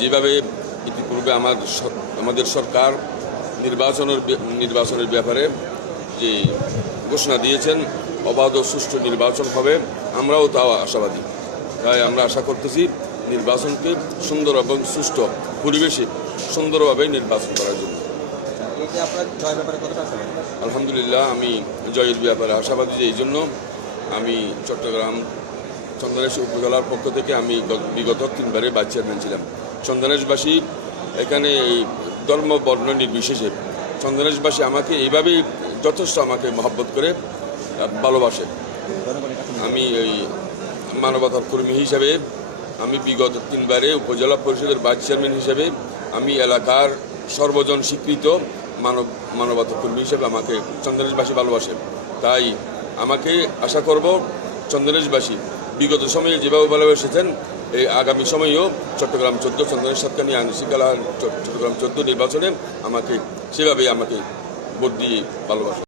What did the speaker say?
যেভাবে ইতিপূর্বে আমাদের সরকার নির্বাচনের ব্যাপারে যে ঘোষণা দিয়েছেন, অবাধ ও সুষ্ঠু নির্বাচন হবে, আমরাও তাও আশাবাদী। তাই আমরা আশা করতেছি নির্বাচনকে সুন্দর এবং সুষ্ঠু পরিবেশে সুন্দরভাবে নির্বাচন করার জন্য। আলহামদুলিল্লাহ, আমি জয়ের ব্যাপারে আশাবাদী যে এই জন্য আমি চট্টগ্রাম চন্দনেশ উপজেলার পক্ষ থেকে আমি বিগত 3 বারে ভাইস চেয়ারম্যান ছিলাম। চন্দনেশবাসী এখানে এই ধর্ম বর্ণ নির্বিশেষে চন্দনেশবাসী আমাকে এইভাবেই যথেষ্ট আমাকে মহব্বত করে ভালোবাসে। আমি এই মানবতার কর্মী হিসাবে আমি বিগত 3 বারে উপজেলা পরিষদের ভাইস চেয়ারম্যান হিসেবে আমি এলাকার সর্বজন স্বীকৃত মানবতার কর্মী হিসেবে আমাকে চন্দনেশবাসী ভালোবাসে। তাই আমাকে আশা করব চন্দনেশবাসী বিগত সময়ে যেভাবে ভালোবেসেছেন এই আগামী সময়েও চট্টগ্রাম 14 চন্দনেশ সাতকানি আইন শৃঙ্খলা চট্টগ্রাম 14 নির্বাচনে আমাকে সেভাবেই আমাকে ভোট দিয়ে ভালোবাসে।